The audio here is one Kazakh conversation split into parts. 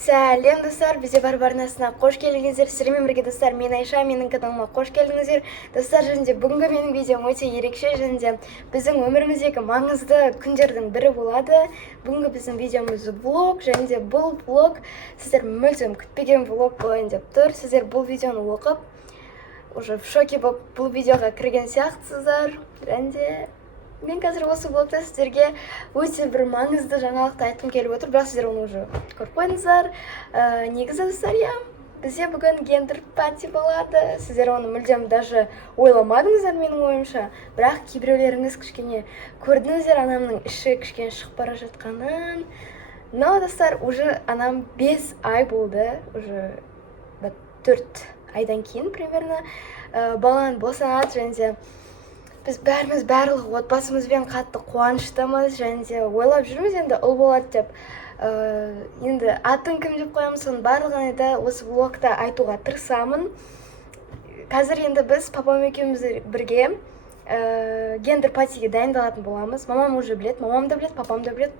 Сәлем достар, бізде бар арнасына қош келдіңіздер. Сіздермен бірге достар, мен Айша, менің каналыма қош келдіңіздер. Достар, және бүгінгі менің видеом өте ерекше, және біздің өміріміздегі маңызды күндердің бірі болады. Бүгінгі біздің видеомыз влог, және бұл влог сіздер мүлдем күтпеген влог болайын деп тұр. Сіздер бұл видеоны оқып, уже в шоке болып бұл видеоға кірген сияқтысыздар. Және мен қазір осы блогта сіздерге өте бір маңызды жаңалықты айтқым келіп отыр, бірақ сіздер оны уже көріп қойдыңыздар. Негізі достар, бізде бүгін гендер пати болады. Сіздер оны мүлдем даже ойламадыңыздар менің ойымша, бірақ кейбіреулеріңіз кішкене көрдіңіздер анамның іші кішкене шығып бара жатқанын. Но достар, уже анам 5 ай болды, уже 4 айдан кейін примерно баланы босанады, және біз бәріміз барлығы отбасымызбен қатты қуаныштымыз, және ойлап жүрміз енді ұл болады деп. Енді атын кім деп қоямыз, соның барлығын да осы влогта айтуға тырысамын. Қазір енді біз папам екеуміз бірге гендер патиге дайындалатын боламыз. Мамам уже білет, мамам да білет, папам да білет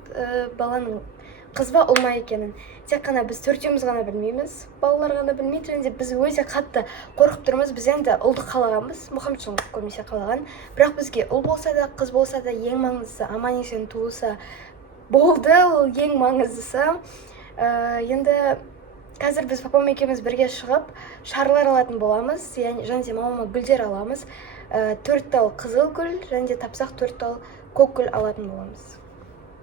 баланың қыз ба ұл ма екенін. Тек қана біз төртеуміз ғана білмейміз, балалар ғана білмейді, және біз өте қатты қорқып тұрмыз. Біз енді ұлды қалағанбыз, Мұхаммедшің көбінесе қалаған. Бірақ бізге ұл болса да, қыз болса да, ең маңыздысы аман есен туылса болды, ол ең маңыздысы. Енді қазір біз папам екеуміз бірге шығып шарлар алатын боламыз, және мамама гүлдер аламыз. 4 тал қызыл гүл, және тапсақ 4 тал көк гүл алатын боламыз.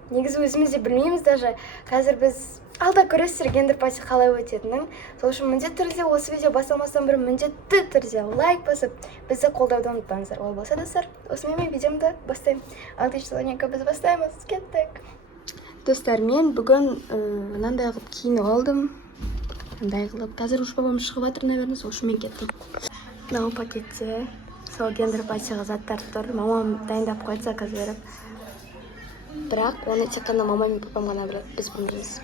Негізі өзіміз де білмейміз даже. Қазір біз алда көресіздер гендер пати қалай өтетінін. Сол үшін міндетті түрде осы видео басталмастан бұрын міндетті түрде лайк басып, бізді қолдауды ұмытпаңыздар. Ол болса достар, осымен мен видеомды бастаймын. Алтыншыланенко біз бастаймыз. Кеттік. Достар, мен бүгін мынандай қылып киініп алдым. Мынандай қылып. Қазір уж папам шығып жатыр, наверное, сол үшін мен кеттім. Мынау пакетте сол гендер патиға заттар тұр. Мамам дайындап қойды, заказ беріп. Бірақ оны тек қана мама мен папам ғана біледі, біз білмейміз.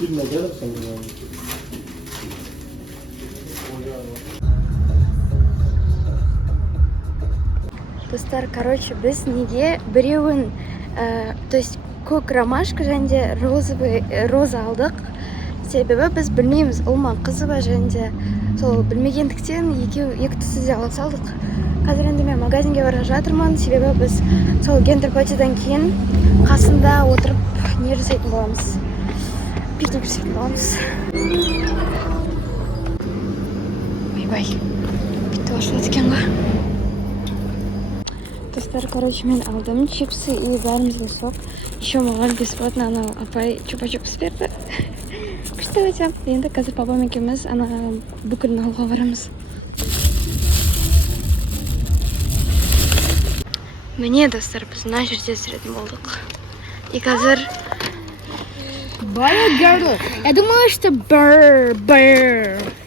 Видно, да, там Достар, короче, біз неге біреуін, то есть көк ромашка және роза алдық. Себебі біз білмейміз ұл ма қызы ба, және сол білмегендіктен екі түсі де ала салдық. Қазір енді мен магазинге бара жатырмын, себебі біз сол гендер патиден кейін қасында отырып не жасайтын боламыз, пикник жасайтын боламыз. Ойбай, бітті ашылады екен ғой. Достар, короче, мен алдым чипсы и бәрімізді соқ. Еще маған бесплатно анау апай чупа-чупс берді. Күшті өте. Енді қазір папам екеуміз ана бүкілін алуға барамыз. Міне, достар, біз мына жерде жүретін болдық. И қазір... Барагары. Я думала, что бір.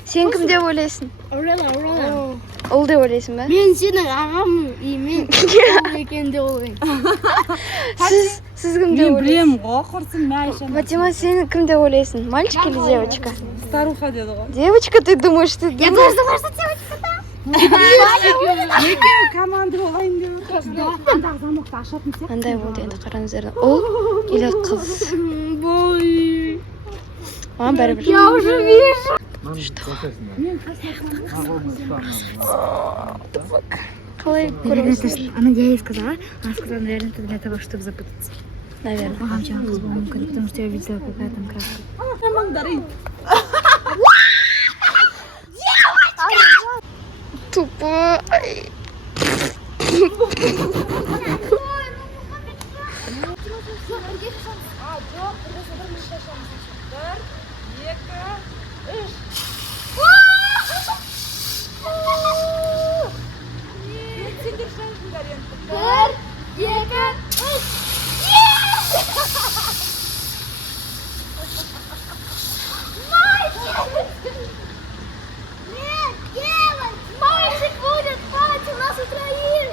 Сен кім деп ойлайсың? Аурела. Ұл деп ойлайсың ба? Мен сенің ағамын, и мен ұл екен деп ойлаймын. Сіз кім деп ойлайсың? Мен білем ғой, құрсын Майша. Фатима, сен кім деп ойлайсың? Мальчик или девочка? Старуха деді ғой. Девочка, ты думаешь, ты Я думаешь? тоже думала, что девочка, да? Екеуі команды болайын деп отырсың. Андағы замоқты ашатын сияқты. Андай болды енді қараңыздар. Ұл или қыз? Бой. Маған бәрібір. Я уже вижу. Қалай көресің? Она ей сказала, она сказала, наверное, это для того, чтобы запутаться. Наверное. Ага, у тебя был мүмкін, потому что я видела, какая там краска. Тупо. Мальчик будет спать у нас у троих.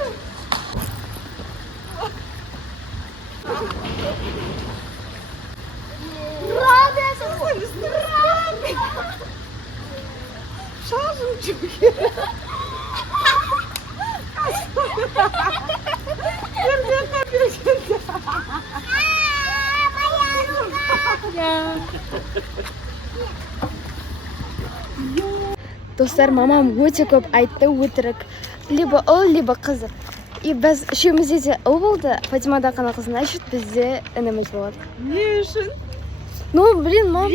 Достар, мамам өте көп айтты өтірік. Либо ұл, либо қызы. И біз үшеумізде де ұл болды. Фатимада қана қыз, значит, бізде ініміз болады. Не үшін? Ну, блин, мам,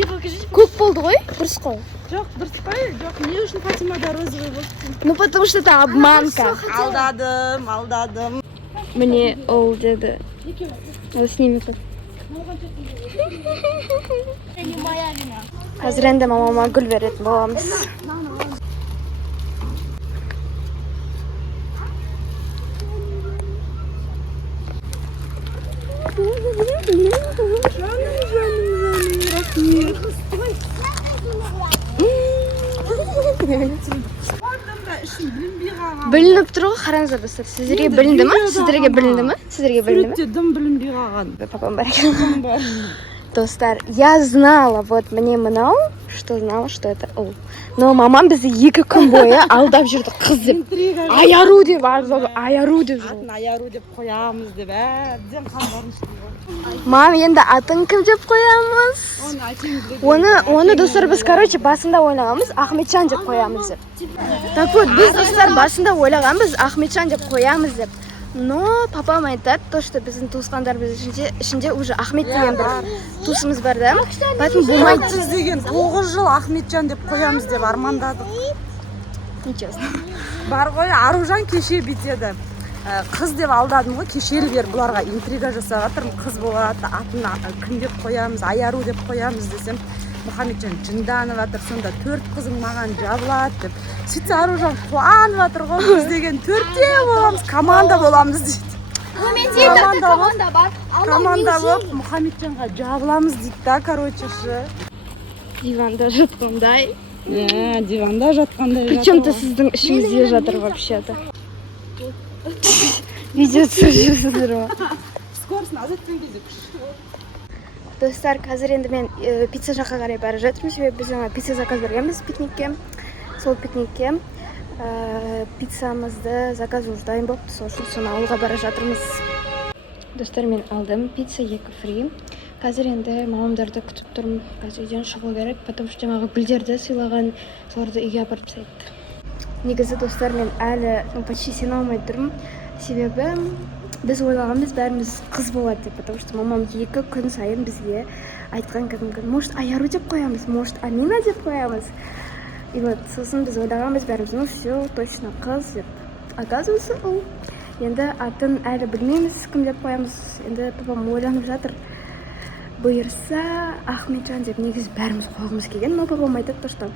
көк болды ғой, дұрыс қой. Жоқ, дұрыс қой. Жоқ, не үшін Фатимада розовый болды? Ну, потому что это обманка. Алдадым. Мне ол деді. Ол сними как. Қазір енді мамама гүл беретін боламыз. Білініп тұр ғой, қараңыздар достар. Сіздерге білінді ме? Сіздерге білінді ме? Сіздерге білінді ме? Суретте дым білінбей қалған. Папам бар екен. Достар, я знала, вот мне мынау, что знала, что это ол. Но мамам бізді 2 күн бойы алдап жүрді, қыз деп. Аяру деп жүрді. Атын аяру деп қоямыз деп, әбден қамбарын ішті. Мам, енді атын кім деп қоямыз? Оны айтайын. Оны достар біз, короче, басында ойлағанбыз, Ахметжан деп қоямыз деп. Так вот, біз достар басында ойлағанбыз, Ахметжан деп қоямыз деп. Но папам айтады, то, что біздің туысқандарымыз ішінде уже Ахмет деген бір туысымыз бар да. Поэтому болмайды. Біз деген 9 жыл Ахметжан деп қоямыз деп армандадық. Нечестно. Бар ғой, Аружан кеше бүйтеді. Қыз деп алдадым ғой, кешелі бер бұларға интрига жасап жатырмын. Қыз болады, атын кім деп қоямыз, аяру деп қоямыз десем, Мұхамеджан жынданып жатыр, сонда 4 қызың маған жабылады деп. Сөйтсе Аружан қуанып жатыр ғой, біз деген 4-те боламыз, команда боламыз дейді. Команда болып Мұхамеджанға жабыламыз дейді да, короче. Диванда жатқандай. Диванда жатқандай. Причем-то сіздің ішіңізде жатыр вообще-то. Видео түсіріп ма? Скоростно азайтқан кезде күшті. Достар, қазір енді мен пицца жаққа қарай бара жатырмын, себебі біз жаңа пицца заказ бергенбіз пикникке. Сол пикникке пиццамызды заказ уже дайын болыпты, сол үшін соны ауылға бара жатырмыз. Достар, мен алдым пицца 2 фри. Қазір енді мамамдарды күтіп тұрмын. Қазір үйден шығу керек, потому что жаңағы гүлдерді сыйлаған, соларды үйге апарып тастайды. Негізі достар, мен әлі почти сене алмай тұрмын, себебі біз ойлағанбыз бәріміз қыз болады деп, потому что мамам 2 күн сайын бізге айтқан кәдімгі, может аяру деп қоямыз, может Амина деп қоямыз. И вот сосын біз ойлағанбыз бәріміз, ну все, точно қыз деп. Оказывается, ол. Енді атын әлі білмейміз кім деп қоямыз. Енді папам ойланып жатыр. Бұйырса Ахметжан деп негізі бәріміз қойғымыз келген, но папам айтады, что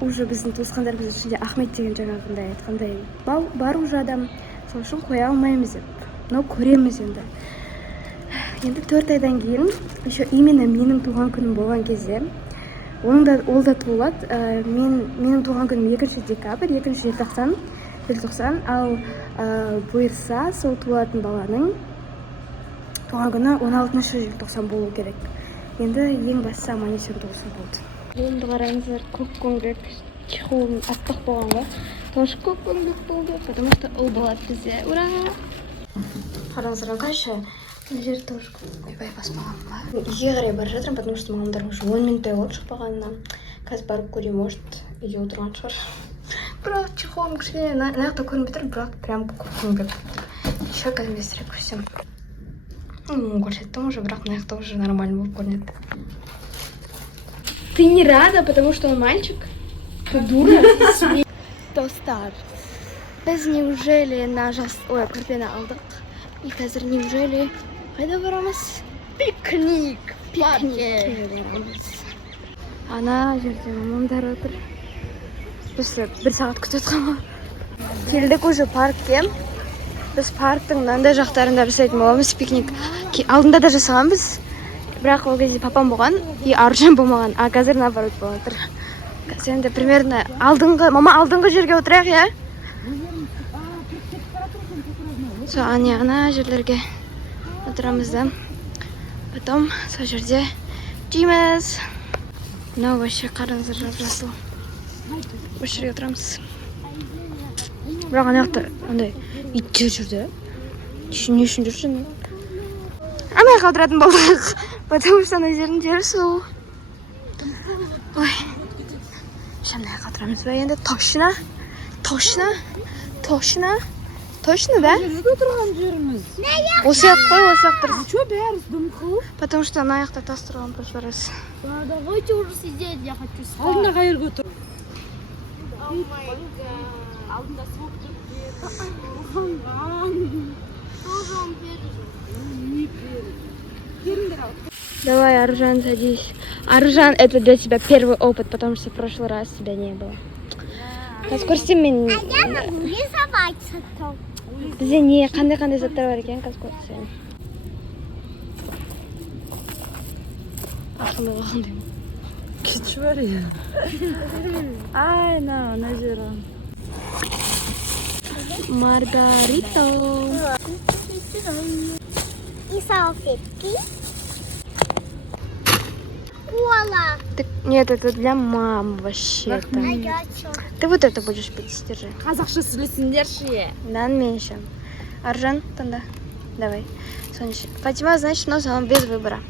уже біздің туысқандарымыз ішінде Ахмет деген жаңағындай айтқандай бар уже адам, сол үшін қоя алмаймыз деп. Но көреміз енді. Енді 4 айдан кейін, еще именно менің туған күнім болған кезде, ол да туылады. Менің туған күнім 2 декабрь, 2 желтоқсан, ал бұйырса сол туылатын баланың туған күні 16 желтоқсан болу керек. Енді ең бастысы аман-есен туылса болды. Қолымды қараңыздар, көк көңгек, чехолым аттық болғанға. Тоже көк көңгек болды, потому что ол болады бізде. Ура! Қараңыздар, қайшы, жер тоже ойбай баспаған ба? Үйге қарай бара жатырмын, потому что мамамдар уже 10 минуттай болды шықпағанына. Қазір барып көрейін, может, үйде отырған шығар. Бірақ чехолым кішкене наяқта көрінбей тұр, бірақ прям көк көңгек. Еще қазір көрсем. Көрсеттім уже, бірақ наяқта уже нормально болып көрінеді. Ты не рада, потому что он мальчик? Ты дура? Достар, біз неужели на көрпені алдық? И қазір неужели қайда барамыз? Пикник. Ана жерде мамамдар отыр. Біз 1 сағат күтіп отқан. Келдік уже паркке. Біз парктың мынандай жақтарында жасайтын боламыз, пикник. Алдында да жасағанбыз. Бірақ ол кезде папам болған, и Аружан болмаған. А қазір наоборот болып отыр. Сен де примерно мама алдыңғы жерге отырайық, я? Со, ана жерлерге отырамыз да. Потом сол жерде жейміз. Мынау вообще қараңыздар жап-жасыл. Осы жерге отырамыз. Бірақ ана жақта андай иттер жүрді. Не үшін жүрсің? Ана жаққа отыратын болдық. Потому что ана жердің жері су. Ой. Şimdi katramız ve yine taşına да? Жерде отырған жеріміз. Осыяқ қой, осыяқ тұрыз. Чё бәрі дымқыл? Потому что ана жақта тас тұрған прошлый раз. Давайте уже сидеть, я хочу спать. Алдында қай жерге отыр? Алдында суық Давай, Аружан, садись. Аружан, это для тебя первый опыт, потому что в прошлый раз тебя не было. Қазір мен... Бізде не, қандай заттар бар екен, қазір көрсем. Ақылы қандай. Кетші бар е. Ай, ана жері. Маргарито. И салфетки. Кола. Нет, это для мамы вообще-то. А я чё? Ты вот это будешь пить, держи. Қазақша сөйлесіңдерші. Дан меньше. Аржан, танда. Давай. Сончик. Фатима, значит, но сам без выбора.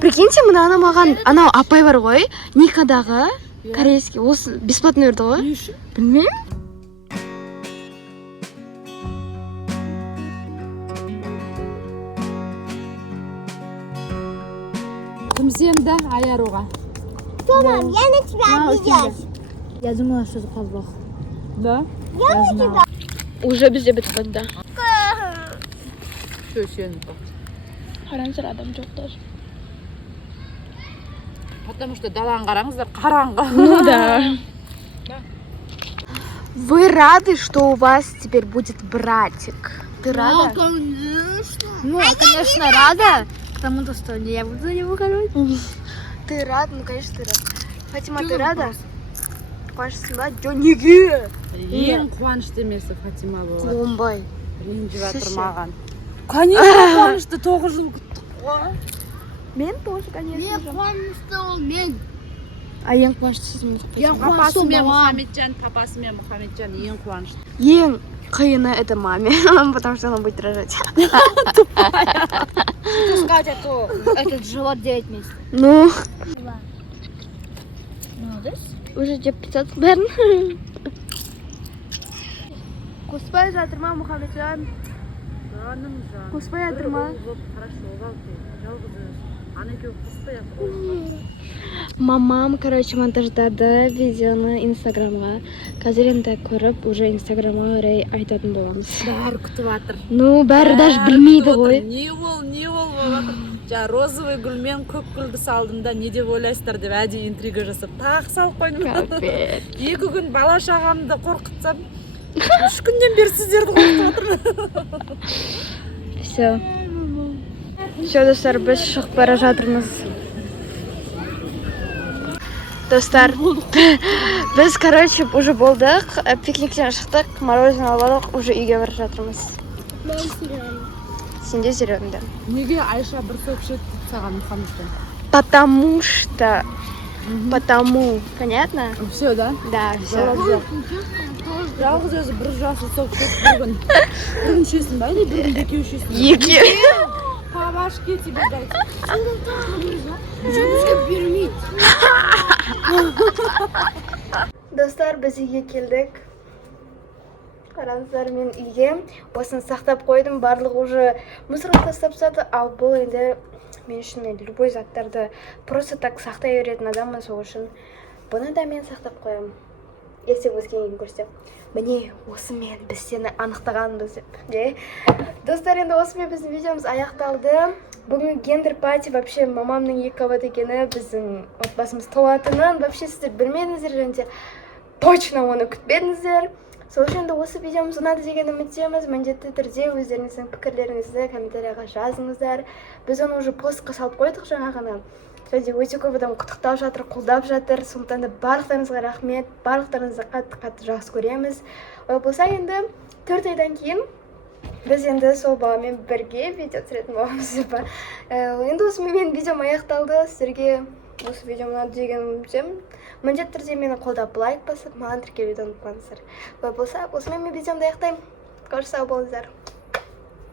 Прикиньте, мына маған анау апай бар ғой, Никадағы корейский. Осы бесплатно берді ғой. Не үшін? Білмеймін. Кім сенді аяруға? Мам, я на тебя обиделась. Я думала, что это подвох. Да? Я на тебя. Уже бізде бітіп да. Чё сені? Қараңыздар, адам жоқ даже. Потому что даланы қараңыздар, қараңғы. Ну да. Вы рады, что у вас теперь будет братик? Ты рада? Конечно. Ну, я, конечно, рада к тому, что я буду за него король. Ты рада? Ну, конечно, ты рада. Фатима, ты рада? Қуаныштысың ба? Жо, неге? Ең қуанышты емесі Фатима болады. Қуанбай. Ренжіп жатыр маған. Конечно, қуанышты 9 жыл күттік қой. Мен тоже, конечно же. Что мен? А ең қуаныштысыз мен. Папасы мен Мұхамеджан ең қуанышты. Ең қиыны это маме, потому что она будет рожать. Сказать, а то этот живот 9 месяцев. Ну, Молодец. уже жеп бітсат бәрін. Қоспай жатыр ма, Мұхамеджан? Жаным жан. Қоспай жатыр ма? Хорошо, жалғыз ана екеуі қоспай. Мамам, короче, монтаждады видеоны инстаграмға. Қазір енді көріп, уже инстаграмға орай айтатын боламыз. Бәрі күтіп жатыр. Ну, бәрі даже білмейді ғой. Не ол болып жатыр. Жа розовый гүлмен көк гүлді салдым да не деп ойлайсыздар деп әдейі интрига жасап тағы салып қойдым. Капец. 2 күн бала шағамды қорқытсам 3 күннен бері сіздерді қорқытып жатырмын. Все, достар, біз шығып бара жатырмыз. Достар, біз, короче, уже болдық, пикниктен шықтық, мороженое алып, уже үйге бара жатырмыз. Мен серьезно. Сен де серьезно. Неге Айша бір сөкшет деп саған Мұхамеджан? Потому, понятно? Все, да? Да, все. Жалғыз өзі бір жасы сөкшет бір күн. Бір күн шесін ба? Не бір күн екеу шесін? Екі. Павашке тебе дайте. Достар, біз үйге келдік. Қараңыздар, мен үйге осыны сақтап қойдым. Барлығы уже мусорға тастап тастады, ал бұл енді мен үшін мен любой заттарды просто так сақтай беретін адаммын, сол үшін бұны да мен сақтап қоямын. Ертең өскеннен көрсем, міне осымен біз сені анықтағанбыз деп. Достар, енді осымен біздің видеомыз аяқталды. Бүгін гендер пати вообще мамамның 2 қабат екені, біздің отбасымыз толатынын вообще сіздер білмедіңіздер, және точно оны күтпедіңіздер. сол үшін де осы видеомыз ұнады деген үміттеміз. Міндетті түрде өздеріңіздің пікірлеріңізді комментарияға жазыңыздар. Біз оны уже постқа салып қойдық жаңа ғана. Және өте көп адам құттықтап жатыр, қолдап жатыр. Сондықтан да барлықтарыңызға рахмет. Барлықтарыңызды қатты жақсы көреміз. Ой болса енді 4 айдан кейін біз енді сол баламен бірге видео түсіретін боламыз. Енді осымен менің видеом аяқталды. Сіздерге осы видео ұнады деген үміттемін. Міндетті түрде мені қолдап лайк басып, маған тіркелуді ұмытпаңыздар. Ой болса осымен мен видеомды аяқтаймын. Қош сау болыңыздар.